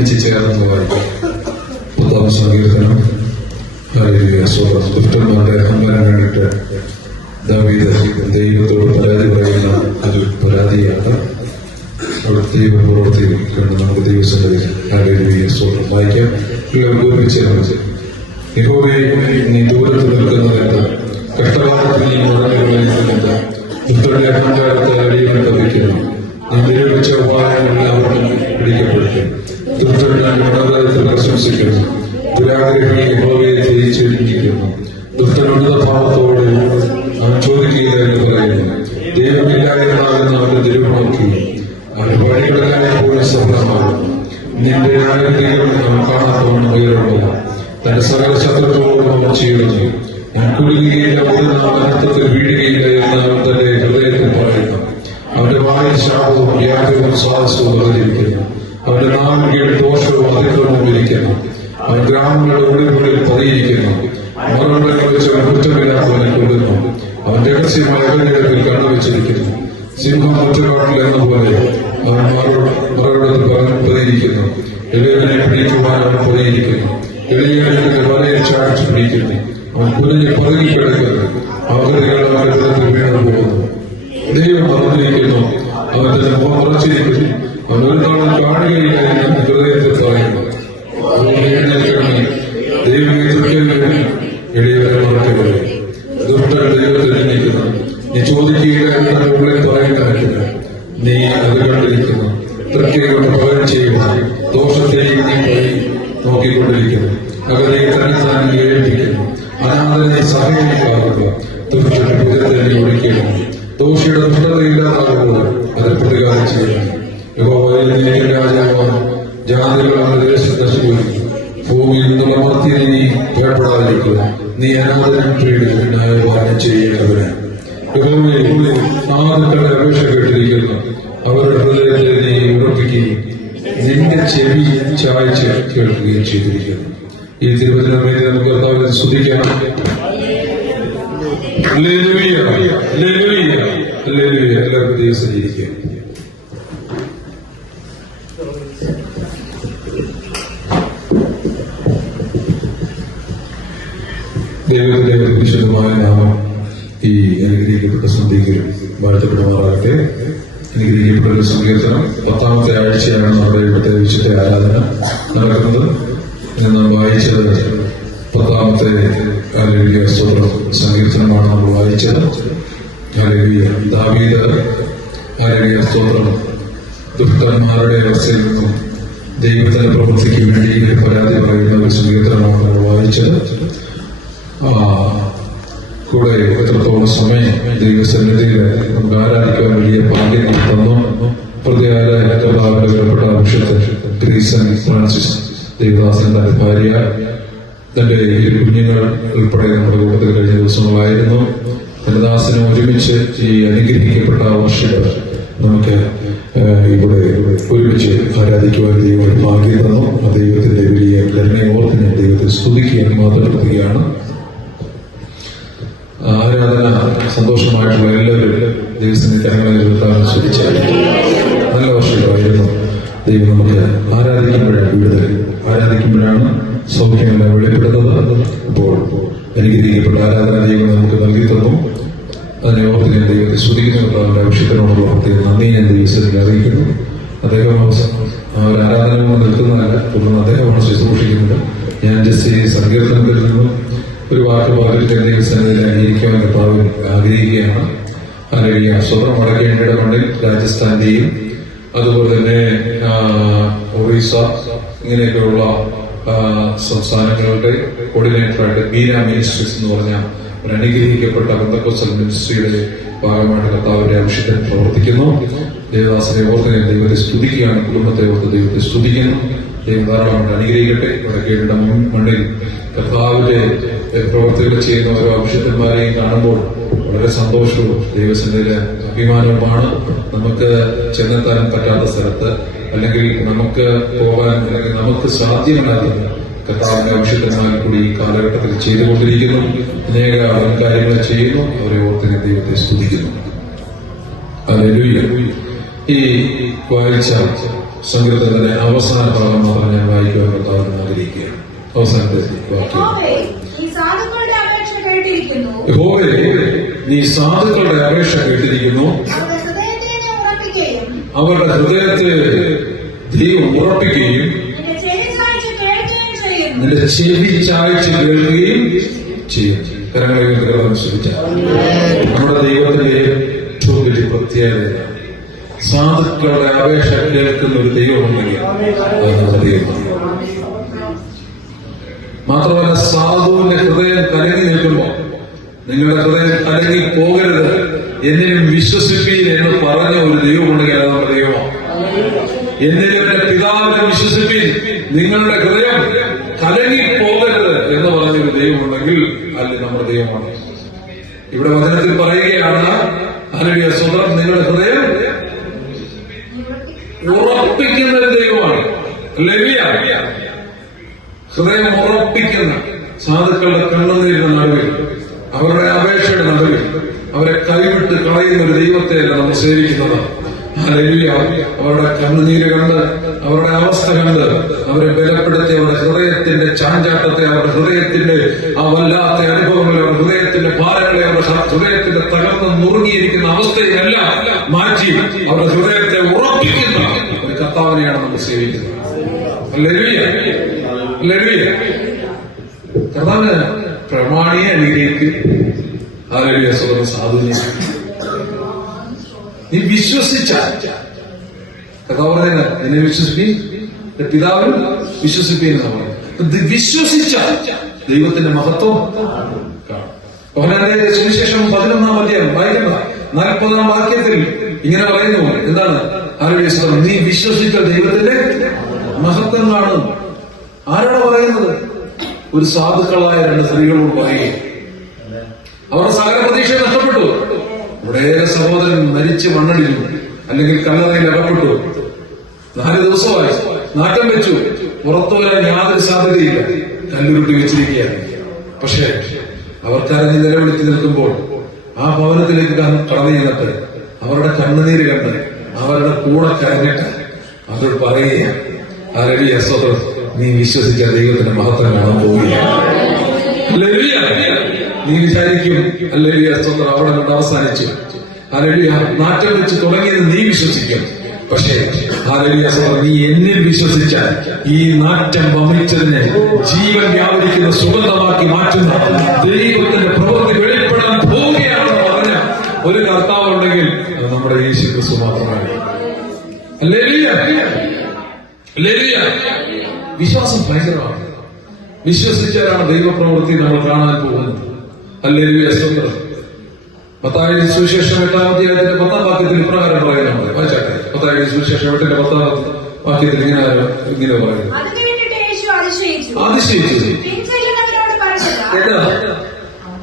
ഒരുമിച്ച് ചേർന്ന് വായിക്കും. 10-ാം സങ്കീർത്തനം. ദുഷ്ടന്മാരുടെ അഹങ്കാരം കണ്ടിട്ട് ദാവീദ് ദൈവത്തോട് പരാതി പറയുന്ന ഒരു പരാതിയാണ്. അവിടെ ദൈവപ്രവൃത്തി കണ്ട് നമുക്ക് ദൈവസന്നിധിയിൽ സ്തോത്രം വായിക്കാം. ഒരുമിച്ച് യഹോവേ, നീ ദൂരത്ത് നിൽക്കുന്നതെന്ത്? കഷ്ടകാലത്ത് നീ മുഴങ്ങുന്നതെന്ത്? ദുഷ്ടന്റെ അഹങ്കാരത്തെ അടിയവൻ കവിക്കുന്നു. നീ നിരൂപിച്ച ഉപായങ്ങളെല്ലാവർക്കും പിടിക്കപ്പെടുത്തും. ദുഷ്ടന്റെ മനോദയത്തിൽ പ്രശംസിക്കുന്നു. ദുരാഗ്രഹി യഹോവയെ ജയിച്ചിരിക്കുന്നു. ദുഷ്ടൻ ഉന്നതഭാവത്തോടെ അവൻ ചോദിക്കുക എന്ന് പറയുന്നു. ദൈവമില്ല എന്നാകുന്ന അവന്റെ തിരുമുഖി അവന്റെ വഴികളെല്ലാം പോലെ സഫലമാകുന്നു. നിന്റെ ന്യായവിധികൾ അവൻ കാണാത്തവണ്ണം ഉയരുള്ളൂ. തന്റെ സകല ശത്രുക്കളോടും അവൻ ചെയ്യുന്നു. ഞാൻ കുലുങ്ങുകയില്ല, അനർത്ഥത്തിൽ വീഴുകയില്ല എന്ന് അവൻ തന്റെ ഹൃദയത്തിൽ പറയുന്നു. അവന്റെ വായിൽ ശാപവും വ്യാജവും സ്വാദസ്യവും അവതരിക്കുന്നു. അവന്റെ നാവിൻ കീഴിൽ ദോഷവും അതിക്രമവും ഇരിക്കുന്നു. അവൻ ഗ്രാമങ്ങളുടെ ഉള്ളിനുള്ളിൽ പതിയിരിക്കുന്നു. മറുപടികൾ വെച്ച് അവൻ കുറ്റമില്ലാത്തവനെ കൊല്ലുന്നു. അവൻ രഹസ്യമായ അകലിടത്തിൽ കണ്ണുവെച്ചിരിക്കുന്നു. സിംഹം ഒറ്റക്കാട്ടിൽ എന്ന പോലെ അവൻ മറുപടത്തിൽ പതിയിരിക്കുന്നു. ഇളയവനെ പിടിക്കുവാൻ അവൻ പതിയിരിക്കുന്നു. ഇളയവനെ വലയിൽ ചാടിച്ചു പിടിക്കുന്നു. അവൻ കുഞ്ഞിനെ പതുങ്ങിക്കിടക്കുന്നു. അവഗതികൾ അവന്റെ ഹൃദയത്തിൽ വീണു പോകുന്നു. ദൈവം മറന്നിരിക്കുന്നു. അവൻ തന്നെ മറച്ചിരിക്കുന്നു. അവൻ ഒരു നാളും കാണുകയില്ല എന്ന് ഹൃദയത്തിൽ പറയുന്നു. ദൈവമേ, ഇടയവരെ മറക്കരുത്. ദുഷ്ടൻ ദൈവത്തിൽ നിൽക്കുന്നു. നീ ചോദിക്കുകയില്ല എന്ന് ഉള്ളിൽ പറയുന്നില്ല. നീ അത് കണ്ടിരിക്കുന്നു. തൃപ്തിയോട് പകരം ചെയ്യുക. ദോഷത്തെയും നീ നോക്കിക്കൊണ്ടിരിക്കുന്നു. അകലെ തന്നെ ഏൽപ്പിക്കുന്നു. അനാഥനെ സഹായിക്കാറുക. ദുഷ്ടന്റെ ഭുജത്തെ നീ ഒഴിക്കുന്നു. ദോഷിയുടെ ദുഷ്ടതയില്ലാതാകുമ്പോൾ അത് പ്രതികാരം ചെയ്യണം. യഹോവയിൽ നീ രാജാവാണ്. ജാതികൾ അവരുടെ ദേശത്ത് നശിക്കുന്നു. ഭൂമിയിൽ നിന്നുള്ള മർത്തിനെ നീ ഭയപ്പെടാതിരിക്കുക. നീ അനാഥനും പീഡിതനും ന്യായപാലനം ചെയ്യേണ്ടവന്. യഹോവയെ, സാധുക്കളുടെ അപേക്ഷ കേട്ടിരിക്കുന്നു. അവരുടെ ഹൃദയത്തെ നീ ഉറപ്പിക്കുകയും നിന്റെ ചെവി ചായച്ച് കേൾക്കുകയും ചെയ്തിരിക്കുന്നു. ഈ തിരുവചനം വേണ്ടി നമുക്ക് കർത്താവിനെ സ്തുതിക്കാം. Hallelujah, hallelujah, hallelujah. എല്ലാവർക്കും ദൈവം ഇരിക്കുക. ദൈവത്തിന്റെ വിശുദ്ധമായ നാമം ഈ അനുഗ്രഹിക്കപ്പെട്ട സന്ധിയിലും വാഴ്ത്തപ്പെടുമാറാകട്ടെ. അനുഗ്രഹിക്കപ്പെട്ട ഒരു സങ്കീർത്തനം. 10-ാമത്തെ ആഴ്ചയാണ് നമ്മുടെ ഇവിടുത്തെ വിശുദ്ധ ആരാധന നടക്കുന്നത്. നാം വായിച്ചത് 10-ാമത്തെ ഹല്ലേലൂയ സ്തോത്രം സങ്കീർത്തനമാണ് നമ്മൾ വായിച്ചത്. ഹല്ലേലൂയ. ദാവീദ് ഹല്ലേലൂയ സ്തോത്രം ദുഷ്ടന്മാരുടെ അവസ്ഥയിൽ നിന്നും ദൈവത്തിന്റെ പ്രവൃത്തിക്ക് വേണ്ടി പരാതി പറയുന്ന ഒരു സങ്കീർത്തനമാണ് നമ്മൾ വായിച്ചത്. കൂടെ എത്രത്തോളം സമയം ദൈവസന്നിധിയിൽ നമുക്ക് ആരാധിക്കാൻ വലിയ ഭാഗ്യം തന്നു. പ്രതികാരപ്പെട്ട അഭിഷേക് ഗ്രീസൻ ഫ്രാൻസിസ് ദേവദാസൻ, തന്റെ ഭാര്യ, തന്റെ കുഞ്ഞുങ്ങൾ ഉൾപ്പെടെ നമ്മുടെ കൂട്ടത്തിൽ കഴിഞ്ഞ ദിവസങ്ങളായിരുന്നു. തന്റെ ദാസനും ഒരുമിച്ച് ഈ അനുഗ്രഹിക്കപ്പെട്ട വർഷം നമുക്ക് ഇവിടെ ഒരുമിച്ച് ആരാധിക്കുവാൻ ദൈവം ഭാഗ്യം തന്നു. ആ ദൈവത്തിന്റെ വലിയ കരുണയോർത്തിന് ദൈവത്തെ സ്തുതിക്കാൻ മാത്രപ്പെടുകയാണ്. ആരാധന സന്തോഷമായിട്ടുള്ള എല്ലാവരും ദൈവത്തിന്റെ കരങ്ങളിൽ ശ്രദ്ധിച്ചാൽ നല്ല വർഷമായിരുന്നു. ദൈവം നമുക്ക് ആരാധിക്കുമ്പോഴാണ് വിടുതൽ, ആരാധിക്കുമ്പോഴാണ് സൗഖ്യമെല്ലാം വെളിപ്പെടുത്തുന്നത്. അപ്പോൾ അനുഗ്രഹിക്കപ്പെട്ട ആരാധന ദൈവം നമുക്ക് നൽകി തന്നു. അതിനെ ഓർത്ത് ഞാൻ ദൈവത്തെ സ്തുതിക്കുന്നവരുടെ അഭിഷേകത്തിനോടുള്ള പ്രത്യേകം നന്ദി ഞാൻ ദൈവത്തിൽ അറിയിക്കുന്നു. അദ്ദേഹം ആ ഒരു ആരാധന നിൽക്കുന്നതല്ല, തുടർന്ന് അദ്ദേഹമാണ് ശുശ്രൂഷിക്കുന്നത്. ഞാൻ ജസ്റ്റ് ഈ സങ്കീർത്തനത്തിൽ നിന്നും ഒരു വാക്ക് പറഞ്ഞിട്ട് ദൈവസന്നിധിയിൽ അംഗീകരിക്കുവാൻ കർത്താവ് ആഗ്രഹിക്കുകയാണ്. അല്ലെങ്കിൽ സ്വതന്ത്രം അടക്കേണ്ട ഇടമണ്ണിൽ രാജസ്ഥാന്റെയും അതുപോലെ തന്നെ ഒറീസ ഇങ്ങനെയൊക്കെയുള്ള സംസ്ഥാനങ്ങളുടെ കോർഡിനേറ്ററായിട്ട് ബീന മിനിസ്ട്രീസ് എന്ന് പറഞ്ഞ ഒരു അനുഗ്രഹിക്കപ്പെട്ട പെന്തക്കോസ്റ്റൽ മിനിസ്ട്രിയുടെ ഭാഗമായിട്ട് കർത്താവിന്റെ അഭിഷേകത്തിൽ പ്രവർത്തിക്കുന്നു. ദേവദാസനെ ഓർത്ത് ഞാൻ ദൈവത്തെ സ്തുതിക്കുകയാണ്. കുടുംബത്തെ ഓർത്ത് ദൈവത്തെ സ്തുതിക്കുന്നു. ദൈവം ധാരാളമായിട്ട് അനുഗ്രഹിക്കട്ടെ. വടക്കേണ്ട മണ്ണിൽ കർത്താവിന്റെ പ്രവർത്തികൾ ചെയ്യുന്ന ഓരോ അഭിഷേകന്മാരെയും കാണുമ്പോൾ വളരെ സന്തോഷവും ദൈവസന്നിധിയിലെ അഭിമാനവുമാണ്. നമുക്ക് ചെന്നെത്താൻ പറ്റാത്ത സ്ഥലത്ത് അല്ലെങ്കിൽ നമുക്ക് പോകാൻ അല്ലെങ്കിൽ നമുക്ക് സാധ്യമല്ലാത്തത് കർത്താവിന്റെ അഭിഷേകന്മാരിൽ കൂടി ഈ കാലഘട്ടത്തിൽ ചെയ്തുകൊണ്ടിരിക്കുന്നു. അനേക കാര്യങ്ങൾ ചെയ്യുന്നു. അവരെ ഓർത്തിന് ദൈവത്തെ സ്തുതിക്കുന്നു. ഹല്ലേലൂയ. ഈ വായിച്ച സങ്കീർത്തനത്തിന്റെ അവസാന ഭാഗം മാത്രം ഞാൻ വായിക്കുവാൻ കർത്താവിനെ ആഗ്രഹിക്കുകയാണ്. അവസാനത്തെ വാക്യം. യഹോവേ, നീ സാധുക്കളുടെ അപേക്ഷ കേട്ടിരിക്കുന്നു. യഹോവേ, നീ സാധുക്കളുടെ അപേക്ഷ കേട്ടിരിക്കുന്നു. അവരുടെ ഹൃദയത്തെ ദൈവം ഉറപ്പിക്കുകയും നിന്റെ ചെവി ചായ്ച്ച് കേൾക്കുകയും ചെയ്യുന്നു. നിന്റെ ചെവി ചായ്ച്ച് കേൾക്കുകയും ചെയ്യും. കരങ്ങളെ ശ്രമിച്ചാൽ നമ്മുടെ ദൈവത്തിന്റെ ഏറ്റവും വലിയ പ്രത്യേകത സാധുക്കളുടെ അപേക്ഷ കേൾക്കുന്ന ഒരു ദൈവമുണ്ടെങ്കിൽ അത് നമ്മുടെ ദൈവമാണ്. മാത്രമല്ല, സാധുവിന്റെ ഹൃദയം കലങ്ങി നിൽക്കുമ്പോൾ നിങ്ങളുടെ ഹൃദയം കലങ്ങി പോകരുത്, എന്നിലും വിശ്വസിപ്പീൻ എന്ന് പറഞ്ഞ ഒരു ദൈവമുണ്ടെങ്കിൽ അത് നമ്മുടെ ദൈവമാണ്. എന്നിലും എന്റെ പിതാവിനെ വിശ്വസിപ്പീൻ, നിങ്ങളുടെ ഹൃദയം കലങ്ങി പോകരുത് എന്ന് പറഞ്ഞ ഒരു ദൈവമുണ്ടെങ്കിൽ അല്ലെ നമ്മുടെ ദൈവമാണ്. ഇവിടെ വചനത്തിൽ പറയുകയാണ്, ഹല്ലേലൂയ, സ്വന്തം നിങ്ങളുടെ ഹൃദയം ഉറപ്പിക്കുന്ന ഒരു ദൈവമാണ്. ഹല്ലേലൂയ. ഹൃദയം ഉറപ്പിക്കുന്ന സാധുക്കളുടെ കണ്ണുനീരിന്റെ നടുവിൽ, അവരുടെ അപേക്ഷയുടെ നടുവിൽ അവരെ കൈവിട്ട് കളയുന്ന ഒരു ദൈവത്തെയല്ല നമ്മൾ സേവിക്കുന്നത്. ഹല്ലേലൂയ. അവരുടെ കണ്ണുനീര് കണ്ട്, അവരുടെ അവസ്ഥ കണ്ട് അവരെ ബലപ്പെടുത്തി, അവരുടെ ഹൃദയത്തിന്റെ ചാഞ്ചാട്ടത്തെ, അവരുടെ ഹൃദയത്തിന്റെ ആ വല്ലാത്ത അനുഭവങ്ങളെ, അവരുടെ ഹൃദയത്തിന്റെ ഭാരങ്ങളെ, അവരുടെ ഹൃദയത്തിന്റെ തകർന്ന് നുറുങ്ങിയിരിക്കുന്ന അവസ്ഥയെല്ലാം മാറ്റി അവരുടെ ഹൃദയത്തെ ഉറപ്പിക്കുന്ന ഒരു കർത്താവിനെയാണ് നമ്മൾ സേവിക്കുന്നത്. ഹല്ലേലൂയ. ഹല്ലേലൂയ. കർത്താവിന് പ്രമാണിയെ അനുഗ്രഹിക്കും. ഹല്ലേലൂയ. സ്വന്തം സാധുവിനെ നീ വിശ്വസിച്ചാൽ, കർത്താവ് പറഞ്ഞ എന്നെ വിശ്വസിപ്പീൻ, പിതാവിനും വിശ്വസിപ്പീൻ എന്നാണ് പറയുന്നത്. വിശ്വസിച്ചാൽ ദൈവത്തിന്റെ മഹത്വം കാണും. യോഹന്നാന്റെ സുവിശേഷം 11-ാം അധ്യായം വായിക്കുന്ന 40-ാം വാക്യത്തിൽ ഇങ്ങനെ പറയുന്നു. എന്താണ്? ഹല്ലേലൂയ. നീ വിശ്വസിച്ചാൽ ദൈവത്തിന്റെ മഹത്വം കാണും. ആരാണ് പറയുന്നത്? ഒരു സാധുക്കളായ 2 സ്ത്രീകളോട് പറയുകയും അവരുടെ സകല പ്രതീക്ഷ നഷ്ടപ്പെട്ടു. ഇവിടെ സഹോദരൻ മരിച്ച് മണ്ണടിഞ്ഞു, അല്ലെങ്കിൽ കല്ലറയിൽ അകപ്പെട്ടു. 4 ദിവസമായി നാട്ടം വെച്ചു, പുറത്തു വരാൻ യാതൊരു സാധ്യതയില്ല, കല്ലുരുട്ടി വെച്ചിരിക്കുകയാണ്. പക്ഷേ അവർ കരഞ്ഞ് നിലവിളിച്ച് നിൽക്കുമ്പോൾ ആ ഭവനത്തിലേക്ക് കടന്നു ചെന്നിട്ട് അവരുടെ കണ്ണുനീര് കണ്ട് അവരുടെ കൂടെ കരഞ്ഞിട്ട് അവർ പറയുക, ഹല്ലേലൂയ, സ്വതന്ത്രം, നീ വിശ്വസിച്ച ദൈവത്തിന്റെ മഹത്വം കാണാൻ പോവുകയാണ്. ഹല്ലേലൂയ. നീ വിചാരിക്കും, ഹല്ലേലൂയ, സ്വതന്ത്രം അവിടെ കൊണ്ട് അവസാനിച്ചു. ഹല്ലേലൂയ, നാറ്റം വെച്ച് തുടങ്ങിയത് നീ വിശ്വസിക്കും. പക്ഷേ ഹല്ലേലൂയ, സ്വതന്ത്രം, നീ എന്നിൽ വിശ്വസിച്ചാൽ ഈ നാറ്റം വമിച്ചതിനെ ജീവൻ വ്യാപരിക്കുന്ന സുഗന്ധമാക്കി മാറ്റുന്ന ദൈവത്തിന്റെ പ്രവൃത്തി വെളിപ്പെടാൻ പോവുകയാണെന്ന് പറഞ്ഞ ഒരു കർത്താവ് ഉണ്ടെങ്കിൽ അത് നമ്മുടെ യേശു ക്രിസ്തു മാത്രമാണ്. ഹല്ലേലൂയ. ഹല്ലേലൂയ. വിശ്വാസം ഭയങ്കരമാണ്. വിശ്വസിച്ചാലാണ് ദൈവപ്രവൃത്തി നമ്മൾ കാണാൻ പോകുന്നത്. ഹല്ലേലൂയ, സ്തോത്രം. മത്തായിയുടെ സുവിശേഷം 8-ാം അധ്യായത്തിന്റെ 10-ാം വാക്യത്തിൽ ഇപ്രകാരം പറയുന്നുണ്ട്. വായിച്ചാട്ടെ. മത്തായിയുടെ സുവിശേഷം 8-ന്റെ 10-ാം വാക്യത്തിൽ ഇങ്ങനെ പറയുന്നു. അതിശയിച്ചു.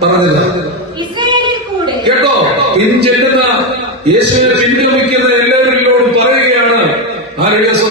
പറഞ്ഞത് കേട്ടോ? പിൻചെല്ലുന്ന യേശുവിനെ